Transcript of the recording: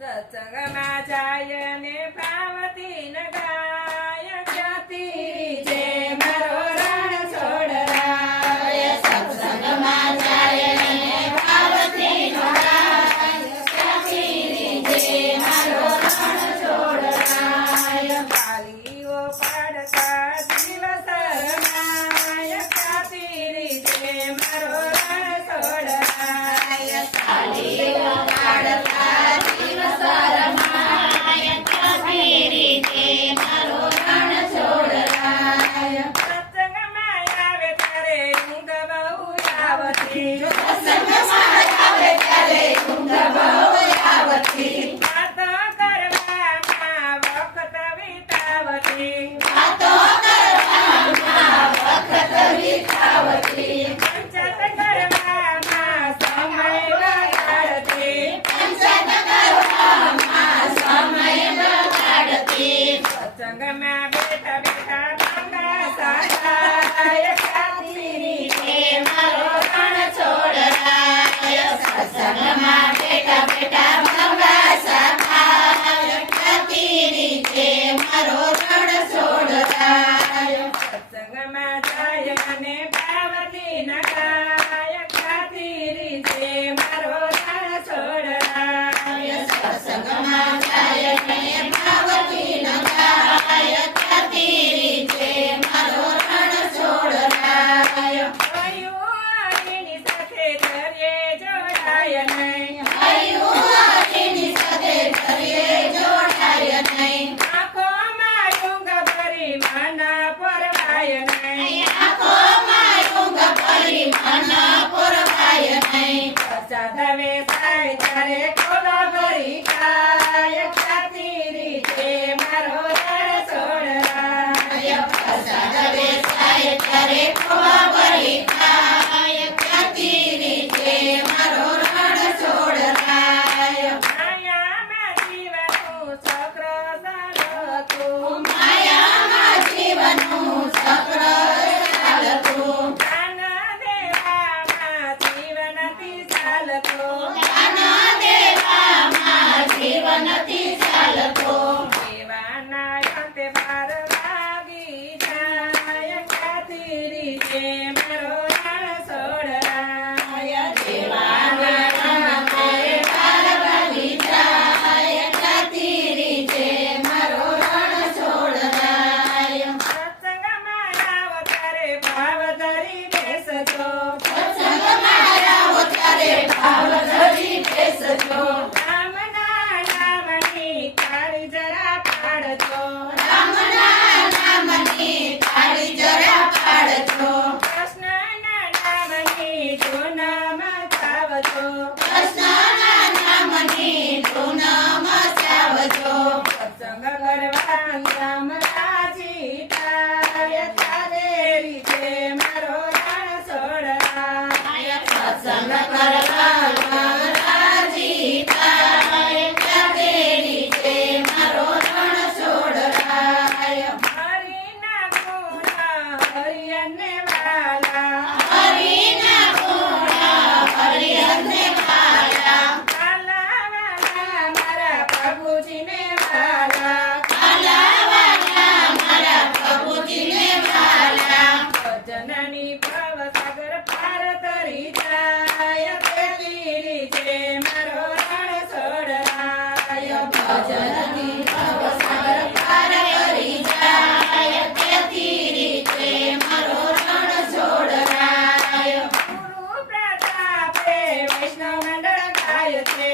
સત્સંગમાં જાય ને પાર્વતી ન ગાય ખ્યાતિ જે મારો રણ છોડરાય. સત્સંગમાં જાય ને પાર્વતી નો ગાય ખ્યાતિ જે મારો રણ છોડરાય. પાલીઓ પાડતા દિવસ રમાય ખ્યાતિ જે મારો રણ છોડરાય. પાલીઓ પાડતા દિવસ રમાય ખ્યાતિ જે મારો રણ છોડરાય. સત્સંગમાં આવે ત્યારે ઊંઘ બહુ આવતી. સત્સંગમાં આવે ત્યારે ઊંઘ બહુ આવતી. વાતો કરવામાં વખત વિતાવતી. વાતો કરવામાં વખત વિતાવતી. પંચાયત કરવામાં સમય બગાડતી. પંચાયત કરવામાં સમય બગાડતી. સત્સંગમાં બેઠા બેઠા ગંગા સાંધાય ખાતી જે મારો રણ છોડરાય. સત્સંગમાં બેઠા બેઠા ગંગા સખાય ખ્યાતિ જે મારો રણ છોડરાય. સત્સંગમાં જાય અને પાર્વતી ન ગાય ખાતી જે મારો રણ છોડરાય. સત્સંગમાં જાય ને પાર્વતી ન ગાય ખ્યાતિ જે મારો રણ છોડરાય. હરિની સાથે ધરે જોડાય નહીં. હરિની સાથે ધરીએ જોડાય નહીં. આંખોમાં ઊંઘ ભરી મન પરવાય નહીં. આંખોમાં ઊંઘ ભરી મન પુરવાય નહીં. પ્રસાદ વેચાય ત્યારે ખોલો ભરી ખાય ખાતી જે મારો રણ છોડરાય. પ્રસાદ વેચાય ત્યારે ખોવા ભરી ખાય ખ્યાતિ જે મારો રણ છોડરાય. માયામાં જીવનું ચક્ર ચાલતું. માયામાં જીવનનું ચક્ર ચાલતું. દાન દેવામાં જીવનથી ચાલતું. દાન દેવામાં જીવનથી ચાલતું. દેવાના અંતે બાર વાગી જાય ખાતી જે મારો રણ છોડરાય. દેવાના અંતે બાર વાગી જાય ખ્યાતિ જે મારો રણ છોડરાય. સત્સંગમાં આવો ત્યારે ભાવ ધરી બેસજો. સત્સંગમાં આવો ત્યારે ભાવ ધરી બેસજો. રામના નામની તાળી જરા પાડજો. રામના નામની તાળી જરા પાડજો. કૃષ્ણના નામની ધૂન મચાવજો. કૃષ્ણના નામની ધૂન મચાવજો. સત્સંગ કરવા રામ રાજી થાય ત્યારે જે મારો રણ છોડરાય. સત્સંગ કરવા રાજી થાય ખ્યાતિ જે મારો રણ છોડરાય. હરિના ગુણ હરિયને વાલા. હરિના ગુણ હરિયને વાલા. વાલા વાલા મારા પ્રભુજીને વાલા. કાલાવાલા મારા પ્રભુજીને વાલા. ભજનની ભવસાગર પાર તરી જાય તેથી જે મારો રણ છોડરાય. ભજનની ભવસાગર પાર કરી જાય તેથી જે મારો રણ છોડરાય. ગુરુ પ્રતાપે વૈષ્ણવ મંડળ ગાય છે.